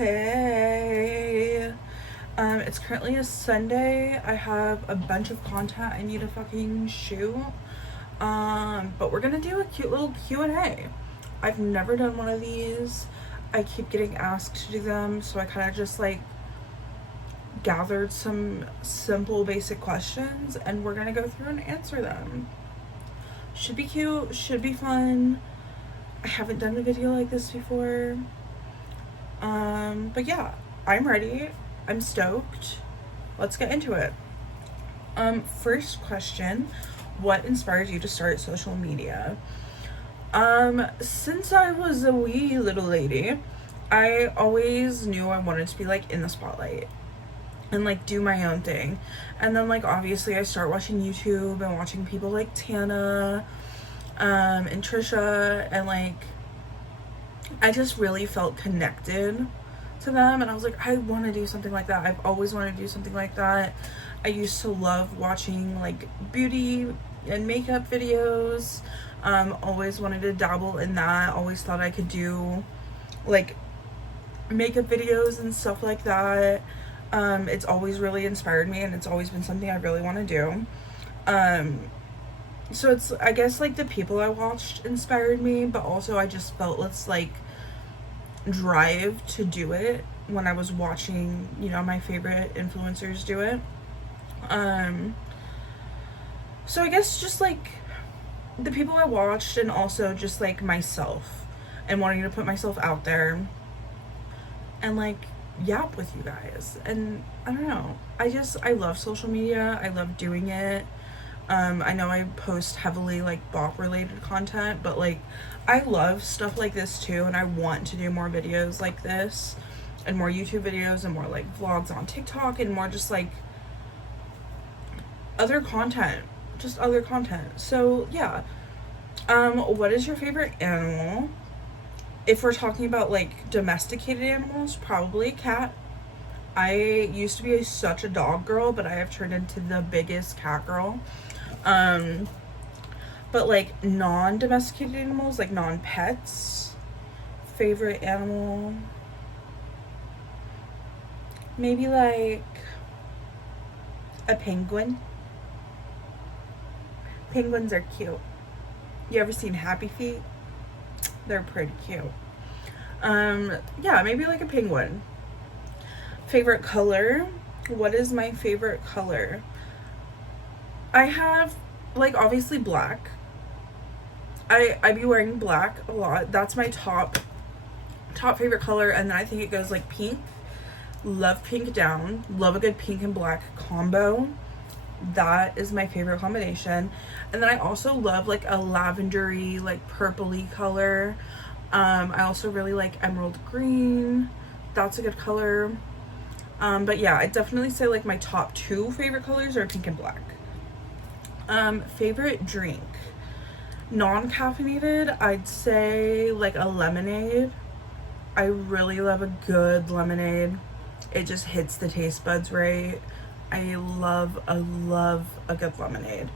Hey. It's currently a Sunday. I have a bunch of content I need to fucking shoot. But we're gonna do a cute little Q&A. I've never done one of these. I keep getting asked to do them, so I kind of just like gathered some simple basic questions and we're gonna go through and answer them. Should be cute, should be fun. I haven't done a video like this before. But yeah, I'm ready. I'm stoked. Let's get into it. First question, what inspires you to start social media? Since I was a wee little lady, I always knew I wanted to be like in the spotlight and like do my own thing. And then like obviously I start watching YouTube and watching people like Tana and Trisha, and like I just really felt connected to them, and I was like, I want to do something like that. I've always wanted to do something like that. I used to love watching like beauty and makeup videos. Always wanted to dabble in that. Always thought I could do like makeup videos and stuff like that. It's always really inspired me, and it's always been something I really want to do. So it's, I guess, like the people I watched inspired me, but also I just felt this like drive to do it when I was watching, you know, my favorite influencers do it. So I guess just like the people I watched, and also just like myself and wanting to put myself out there and like yap with you guys. And I don't know, I love social media. I love doing it. I know I post heavily like bop related content, but like I love stuff like this too, and I want to do more videos like this and more YouTube videos and more like vlogs on TikTok and more just like other content, So yeah. What is your favorite animal? If we're talking about like domesticated animals, probably cat. I used to be such a dog girl, but I have turned into the biggest cat girl. But like non-domesticated animals, like non-pets, favorite animal, maybe like a penguin. Penguins are cute. You ever seen Happy Feet? They're pretty cute. Yeah, maybe like a penguin. Favorite color? What is my favorite color? I have like obviously black. I be wearing black a lot. That's my top favorite color, and then I think it goes like pink. Love pink down. Love a good pink and black combo. That is my favorite combination. And then I also love like a lavendery, like purpley color. I also really like emerald green. That's a good color. But yeah, I definitely say like my top two favorite colors are pink and black. Favorite drink, non-caffeinated, I'd say like a lemonade. I really love a good lemonade. It just hits the taste buds right. I love a good lemonade.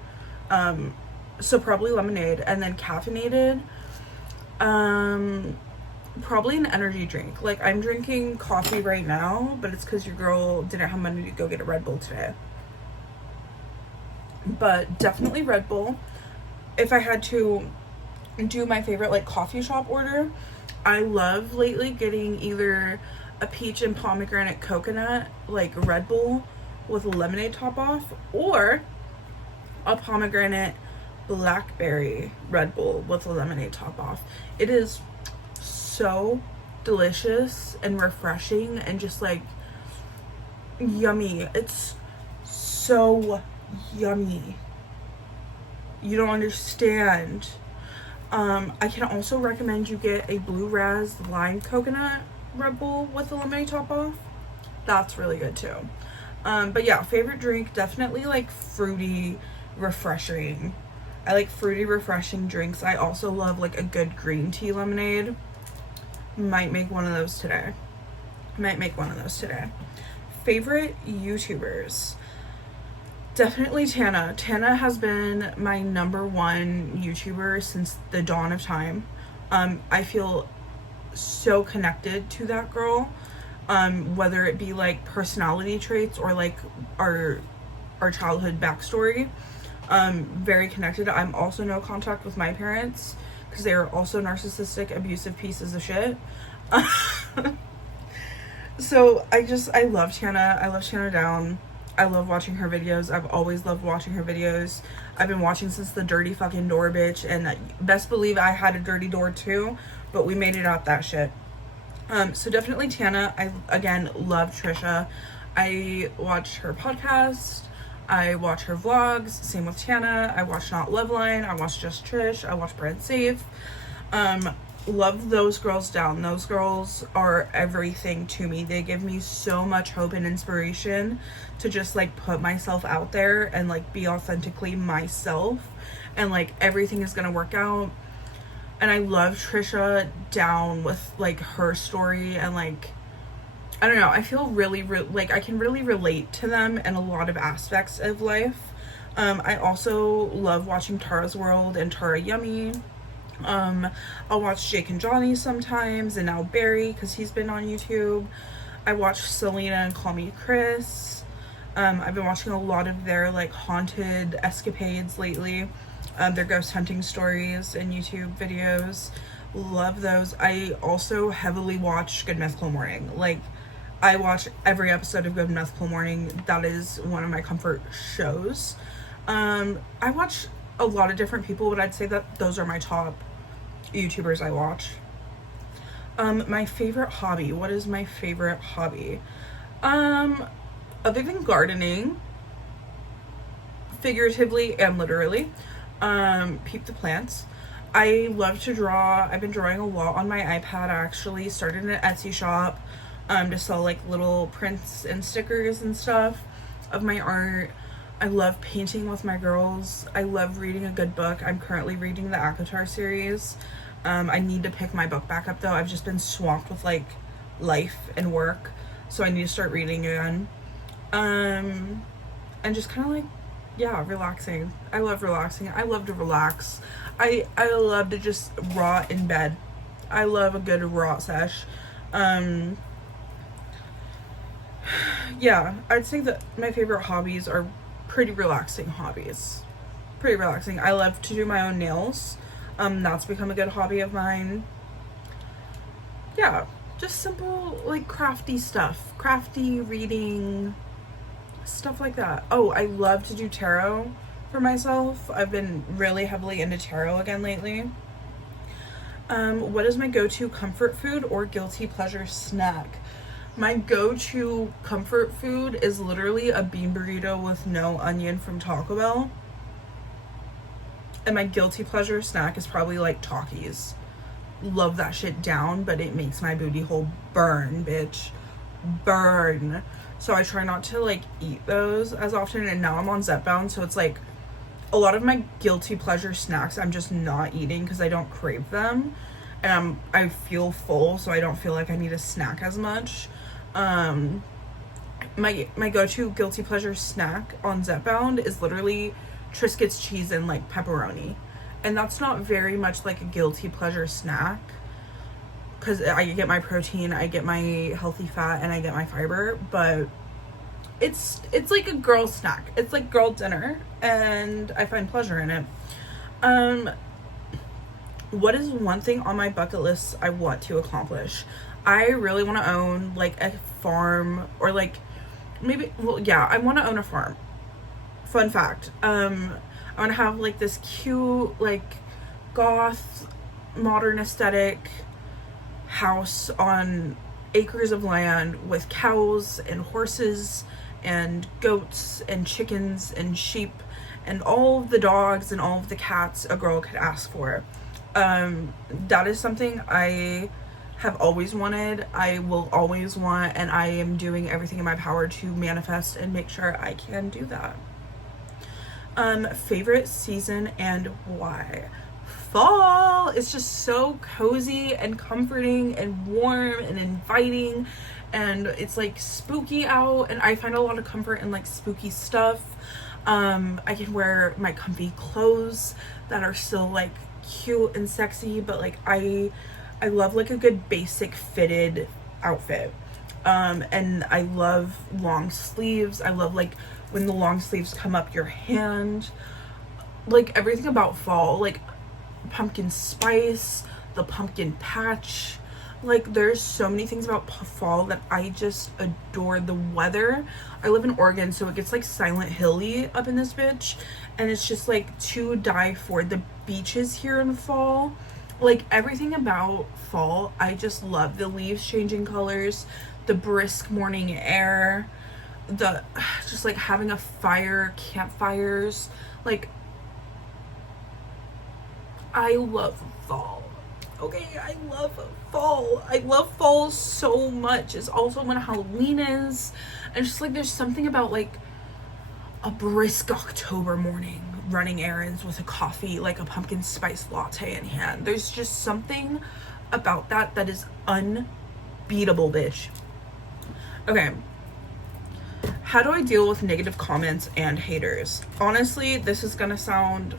So probably lemonade. And then caffeinated, probably an energy drink. Like I'm drinking coffee right now, but it's because your girl didn't have money to go get a Red Bull today. But definitely Red Bull. If I had to do my favorite like coffee shop order, I love lately getting either a peach and pomegranate coconut like Red Bull with a lemonade top off, or a pomegranate blackberry Red Bull with a lemonade top off. It is so delicious and refreshing and just like yummy. It's so yummy. You don't understand. I can also recommend you get a blue raz lime coconut Red Bull with a lemonade top off. That's really good too. But yeah, favorite drink, definitely like fruity, refreshing. I like fruity, refreshing drinks. I also love like a good green tea lemonade. Might make one of those today. Favorite YouTubers? Definitely Tana. Tana has been my number one YouTuber since the dawn of time. I feel so connected to that girl. whether it be like personality traits or like our childhood backstory. Very connected. I'm also no contact with my parents because they are also narcissistic, abusive pieces of shit. So I love Tana. I love Tana Down. I love watching her videos. I've always loved watching her videos. I've been watching since the dirty fucking door, bitch. And best believe I had a dirty door too, but we made it out that shit. So definitely Tana. I, again, love Trisha. I watch her podcast. I watch her vlogs. Same with Tana. I watch Not Loveline. I watch Just Trish. I watch Brand Safe. Love those girls down. Those girls are everything to me. They give me so much hope and inspiration to just like put myself out there and like be authentically myself, and like everything is gonna work out. And I love Trisha Down with like her story, and like I don't know, I feel really like I can really relate to them in a lot of aspects of life. I also love watching Tara's World and Tara Yummy. I'll watch Jake and Johnny sometimes, and now Barry because he's been on YouTube. I watch Selena and Call Me Chris. I've been watching a lot of their like haunted escapades lately, their ghost hunting stories and YouTube videos. Love those. I also heavily watch Good Mythical Morning. Like I watch every episode of Good Mythical Morning. That is one of my comfort shows. I watch a lot of different people, but I'd say that those are my top YouTubers I watch. My favorite hobby. What is my favorite hobby? Other than gardening, figuratively and literally, peep the plants. I love to draw. I've been drawing a lot on my iPad. I actually started an Etsy shop to sell like little prints and stickers and stuff of my art. I love painting with my girls. I love reading a good book. I'm currently reading the ACOTAR series. I need to pick my book back up though. I've just been swamped with like life and work, so I need to start reading again. And just kind of like, yeah, relaxing. I love relaxing. I love to relax. I love to just rot in bed. I love a good rot sesh. Yeah, I'd say that my favorite hobbies are pretty relaxing hobbies. Pretty relaxing. I love to do my own nails. That's become a good hobby of mine. Yeah, just simple, like, crafty stuff. Crafty reading, stuff like that. Oh, I love to do tarot for myself. I've been really heavily into tarot again lately. What is my go-to comfort food or guilty pleasure snack? My go-to comfort food is literally a bean burrito with no onion from Taco Bell. And my guilty pleasure snack is probably like Takis. Love that shit down, but it makes my booty hole burn, bitch. Burn. So I try not to like eat those as often, and now I'm on Zepbound, so it's like a lot of my guilty pleasure snacks I'm just not eating because I don't crave them. And I feel full, so I don't feel like I need a snack as much. My go-to guilty pleasure snack on Zepbound is literally Triscuits cheese and like pepperoni, and that's not very much like a guilty pleasure snack because I get my protein, I get my healthy fat, and I get my fiber, but it's like a girl snack. It's like girl dinner, and I find pleasure in it. What is one thing on my bucket list I want to accomplish? I really want to own like a farm, or like maybe, well, yeah, I want to own a farm. Fun fact, I want to have like this cute, like goth, modern aesthetic house on acres of land with cows and horses and goats and chickens and sheep and all of the dogs and all of the cats a girl could ask for. That is something I have always wanted, I will always want, and I am doing everything in my power to manifest and make sure I can do that. Favorite season and why? Fall. It's just so cozy and comforting and warm and inviting, and it's like spooky out, and I find a lot of comfort in like spooky stuff. I can wear my comfy clothes that are still like cute and sexy, but like I love like a good basic fitted outfit. And I love long sleeves. I love like when the long sleeves come up your hand. Like everything about fall, like pumpkin spice, the pumpkin patch. Like there's so many things about fall that I just adore. The weather, I live in Oregon, so it gets like Silent Hilly up in this bitch, and it's just like to die for. The beaches here in the fall, like everything about fall, I just love. The leaves changing colors, the brisk morning air, the just like having a fire, campfires. Like I love fall. Okay, I love fall. I love fall so much. It's also when Halloween is. And just like there's something about like a brisk October morning running errands with a coffee, like a pumpkin spice latte in hand. There's just something about that that is unbeatable, bitch. Okay. How do I deal with negative comments and haters? Honestly, this is gonna sound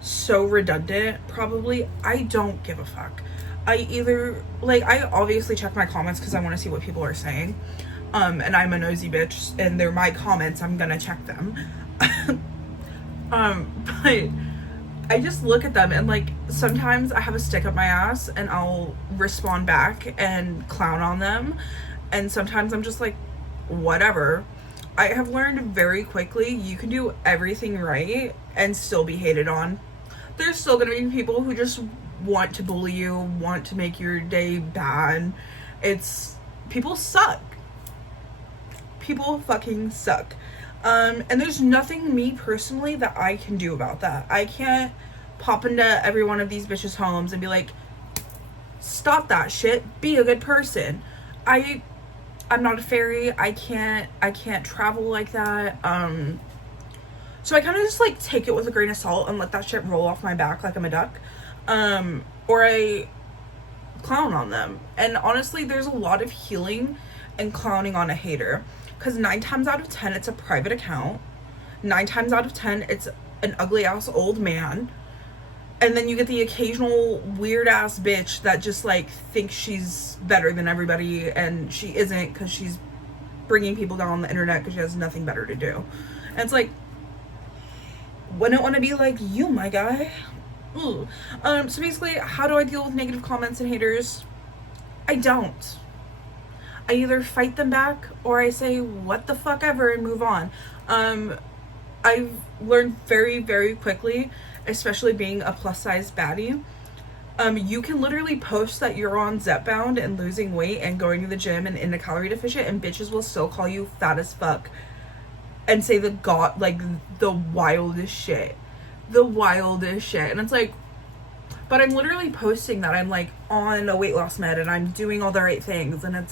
so redundant, probably. I don't give a fuck. I obviously check my comments because I want to see what people are saying. And I'm a nosy bitch, and they're my comments, I'm gonna check them. But I just look at them, and like sometimes I have a stick up my ass and I'll respond back and clown on them, and sometimes I'm just like, whatever. I have learned very quickly you can do everything right and still be hated on. There's still gonna be people who just want to bully you, want to make your day bad. People suck. People fucking suck. And there's nothing me personally that I can do about that. I can't pop into every one of these bitches' homes and be like, stop that shit, be a good person. I'm not a fairy. I can't travel like that. So I kind of just like take it with a grain of salt and let that shit roll off my back like I'm a duck. Or I clown on them. And honestly, there's a lot of healing and clowning on a hater, because 9 times out of 10 it's a private account. 9 times out of 10 it's an ugly ass old man. And then you get the occasional weird ass bitch that just like thinks she's better than everybody, and she isn't, because she's bringing people down on the internet because she has nothing better to do. And it's like, wouldn't want to be like you, my guy. Ooh. So basically, how do I deal with negative comments and haters? I don't. I either fight them back or I say what the fuck ever and move on. I've learned very, very quickly, especially being a plus size baddie, you can literally post that you're on Zepbound and losing weight and going to the gym and in a calorie deficient, and bitches will still call you fat as fuck and say the wildest shit. And it's like, but I'm literally posting that I'm like on a weight loss med and I'm doing all the right things, and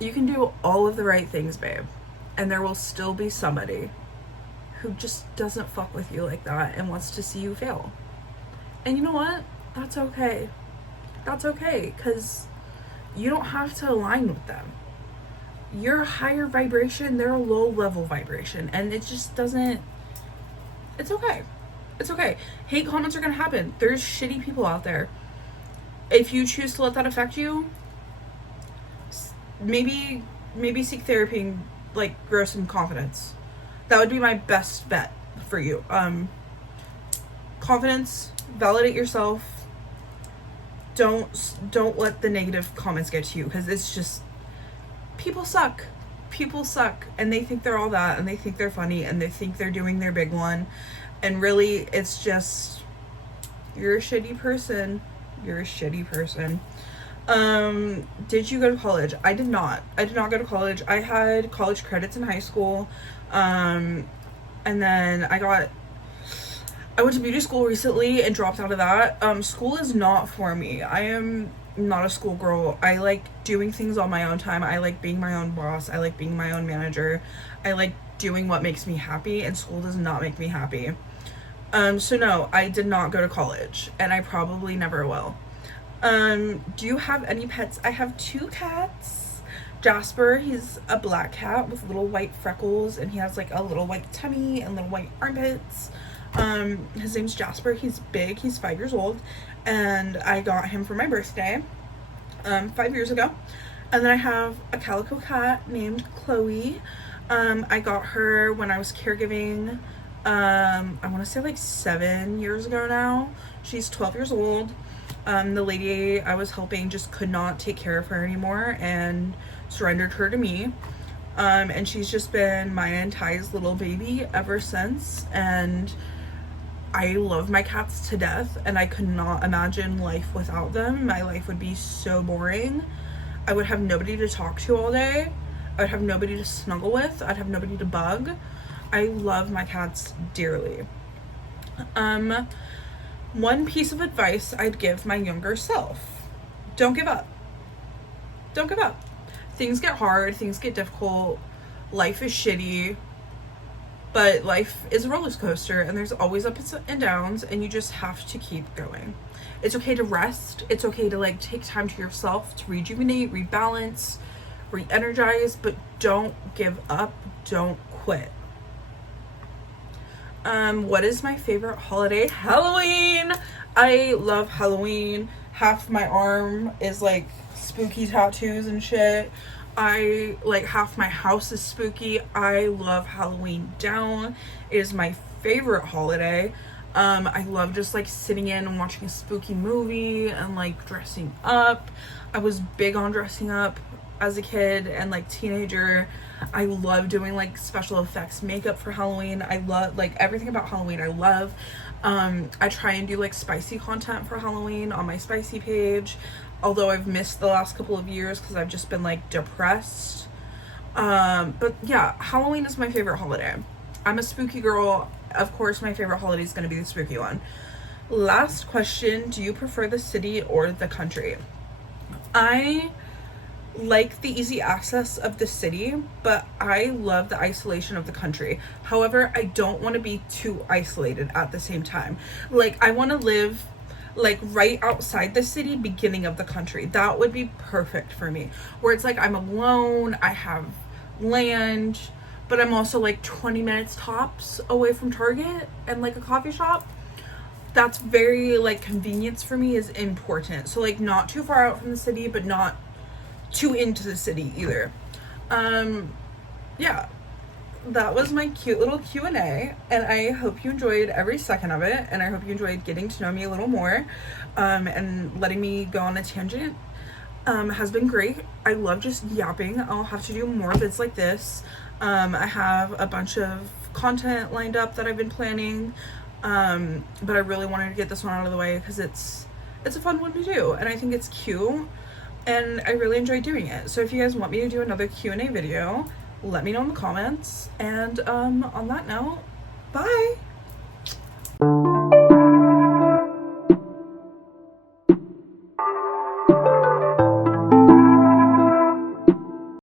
you can do all of the right things, babe, and there will still be somebody who just doesn't fuck with you like that and wants to see you fail. And you know what? That's okay. That's okay, because you don't have to align with them. You're a higher vibration, they're a low level vibration, and it just doesn't, it's okay. It's okay. Hate comments are gonna happen. There's shitty people out there. If you choose to let that affect you, maybe seek therapy and like grow some confidence. That would be my best bet for you. Confidence, validate yourself. Don't let the negative comments get to you, because it's just, people suck, and they think they're all that, and they think they're funny, and they think they're doing their big one, and really it's just, you're a shitty person. Did you go to college? I did not go to college. I had college credits in high school, and then I went to beauty school recently and dropped out of that. School is not for me. I am not a schoolgirl. I like doing things on my own time. I like being my own boss. I like being my own manager. I like doing what makes me happy, and school does not make me happy. So no, I did not go to college, and I probably never will. Do you have any pets? I have 2 cats. Jasper, he's a black cat with little white freckles, and he has like a little white tummy and little white armpits. His name's Jasper. He's big. He's 5 years old, and I got him for my birthday. 5 years ago. And then I have a calico cat named Chloe. I got her when I was caregiving, I want to say like 7 years ago now. She's 12 years old. The lady I was helping just could not take care of her anymore and surrendered her to me. And she's just been my and Ty's little baby ever since. And I love my cats to death, and I could not imagine life without them. My life would be so boring. I would have nobody to talk to all day. I would have nobody to snuggle with. I'd have nobody to bug. I love my cats dearly. One piece of advice I'd give my younger self: don't give up. Don't give up. Things get hard, things get difficult, life is shitty, but life is a roller coaster and there's always ups and downs, and you just have to keep going. It's okay to rest. It's okay to like take time to yourself to rejuvenate, rebalance, re-energize, but don't give up. Don't quit. What is my favorite holiday? Halloween. I love Halloween. Half my arm is like spooky tattoos and shit. I like half my house is spooky. I love Halloween down. It is my favorite holiday. I love just like sitting in and watching a spooky movie and like dressing up. I was big on dressing up as a kid and like teenager. I love doing like special effects makeup for Halloween. I love like everything about Halloween. I love. I try and do like spicy content for Halloween on my spicy page, although I've missed the last couple of years because I've just been like depressed. But yeah, Halloween is my favorite holiday. I'm a spooky girl. Of course, my favorite holiday is going to be the spooky one. Last question: do you prefer the city or the country? I like the easy access of the city, but I love the isolation of the country. However, I don't want to be too isolated at the same time. Like, I want to live like right outside the city, beginning of the country. That would be perfect for me, where it's like I'm alone, I have land, but I'm also like 20 minutes tops away from Target and like a coffee shop. That's very like convenience for me is important. So like not too far out from the city, but not too into the city either. Yeah, that was my cute little Q&A, and I hope you enjoyed every second of it, and I hope you enjoyed getting to know me a little more, and letting me go on a tangent. Has been great. I love just yapping. I'll have to do more vids like this. I have a bunch of content lined up that I've been planning, but I really wanted to get this one out of the way because it's a fun one to do, and I think it's cute, and I really enjoy doing it. So if you guys want me to do another Q&A video, let me know in the comments. And on that note, bye.